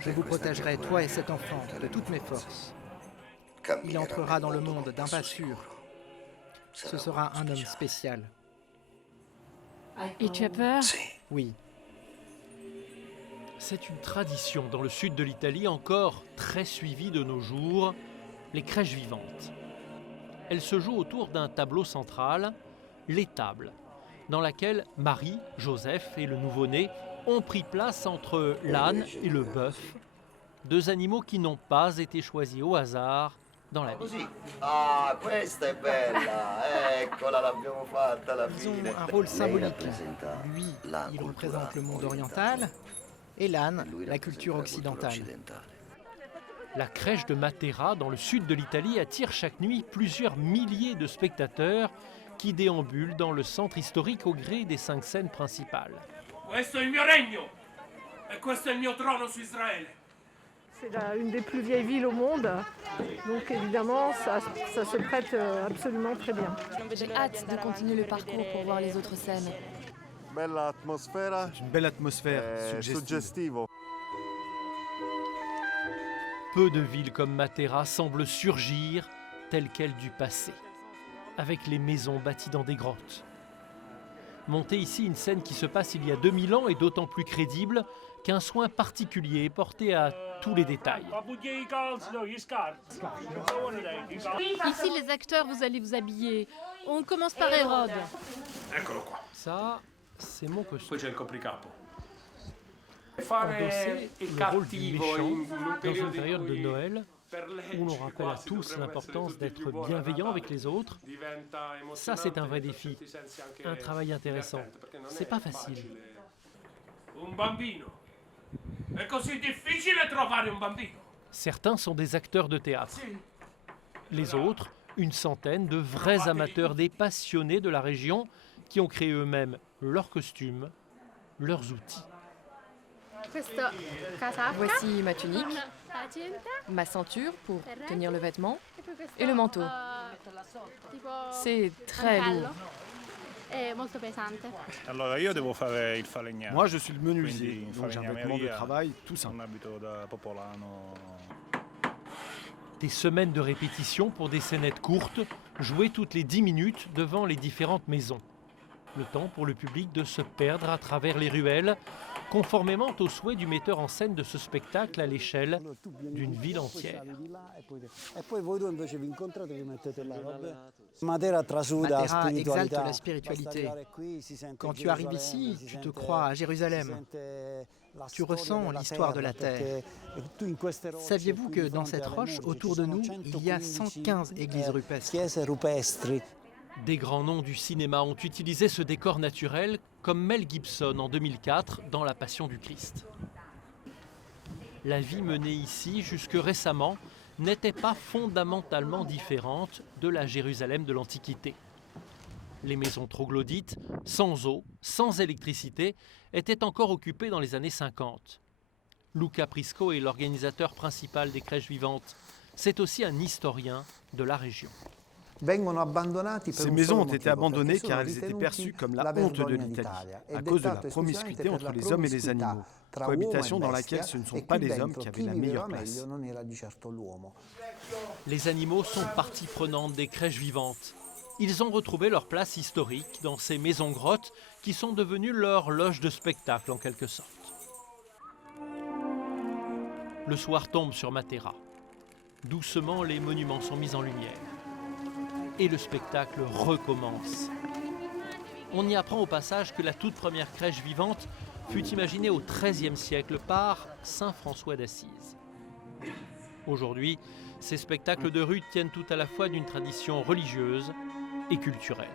Je vous protégerai, toi et cet enfant, de toutes mes forces. Il entrera dans le monde d'un pas sûr. Ce sera un homme spécial. Et tu as peur? Oui, C'est une tradition dans le sud de l'Italie encore très suivie de nos jours, les crèches vivantes. Elles se jouent autour d'un tableau central, l'étable, dans laquelle Marie, Joseph et le nouveau-né ont pris place entre l'âne et le bœuf, deux animaux qui n'ont pas été choisis au hasard dans la vie. Ah, questa è bella! Eccola, l'abbiamo fatta alla ils ont fine. un rôle Lei symbolique. rappresenta Lui, la il cultura représente le monde orientale. oriental, et l'âne, Lui la culture rappresenta la cultura occidentale. occidentale. La crèche de Matera, dans le sud de l'Italie, attire chaque nuit plusieurs milliers de spectateurs qui déambulent dans le centre historique au gré des 5 scènes principales. Questo è il mio regno e questo è il mio trono su Israele. C'est une des plus vieilles villes au monde, donc évidemment ça se prête absolument très bien. J'ai hâte de continuer le parcours pour voir les autres scènes. Bella atmosfera, Une belle atmosphère, suggestive. suggestivo. Peu de villes comme Matera semblent surgir telles quelles du passé, avec les maisons bâties dans des grottes. Monter ici une scène qui se passe il y a 2000 ans est d'autant plus crédible qu'un soin particulier est porté à tous les détails. Ici, les acteurs, vous allez vous habiller. On commence par Hérode. Eccolo qua. Ça, c'est mon Poi costume. c'è il copricapo. Endosser le rôle du méchant dans une période de Noël où l'on rappelle à tous l'importance d'être bienveillant avec les autres, ça c'est un vrai défi, un travail intéressant. C'est pas facile. Un bambino. È così difficile trovare un bambino. Certains sont des acteurs de théâtre. Les autres, une centaine de vrais amateurs, des passionnés de la région qui ont créé eux-mêmes leurs costumes, leurs outils. Voici ma tunique, ma ceinture pour tenir le vêtement et le manteau. C'est très lourd. Allora io devo fare il falegname. Moi, je suis le menuisier, Quindi donc j'ai un vêtement de falegnameria, travail tout simple. un abito da popolano. Des semaines de répétition pour des scénettes courtes, jouées toutes les 10 minutes devant les différentes maisons. Le temps pour le public de se perdre à travers les ruelles, conformément au souhait du metteur en scène de ce spectacle à l'échelle d'une ville entière. Matera exalte la spiritualité. Quand tu arrives ici, tu te crois à Jérusalem. Tu ressens l'histoire de la terre. Saviez-vous que dans cette roche, autour de nous, il y a 115 églises rupestres? Des grands noms du cinéma ont utilisé ce décor naturel, comme Mel Gibson en 2004 dans La Passion du Christ. La vie menée ici, jusque récemment, n'était pas fondamentalement différente de la Jérusalem de l'Antiquité. Les maisons troglodytes, sans eau, sans électricité, étaient encore occupées dans les années 50. Luca Prisco est l'organisateur principal des crèches vivantes. C'est aussi un historien de la région. Ces maisons ont été abandonnées car elles étaient perçues comme la honte de l'Italie, à cause de la promiscuité entre les hommes et les animaux, cohabitation dans laquelle ce ne sont pas les hommes qui avaient la meilleure place. Les animaux sont partie prenante des crèches vivantes. Ils ont retrouvé leur place historique dans ces maisons-grottes qui sont devenues leur loge de spectacle en quelque sorte. Le soir tombe sur Matera. Doucement, les monuments sont mis en lumière. Et le spectacle recommence. On y apprend au passage que la toute première crèche vivante fut imaginée au XIIIe siècle par saint François d'Assise. Aujourd'hui, ces spectacles de rue tiennent tout à la fois d'une tradition religieuse et culturelle.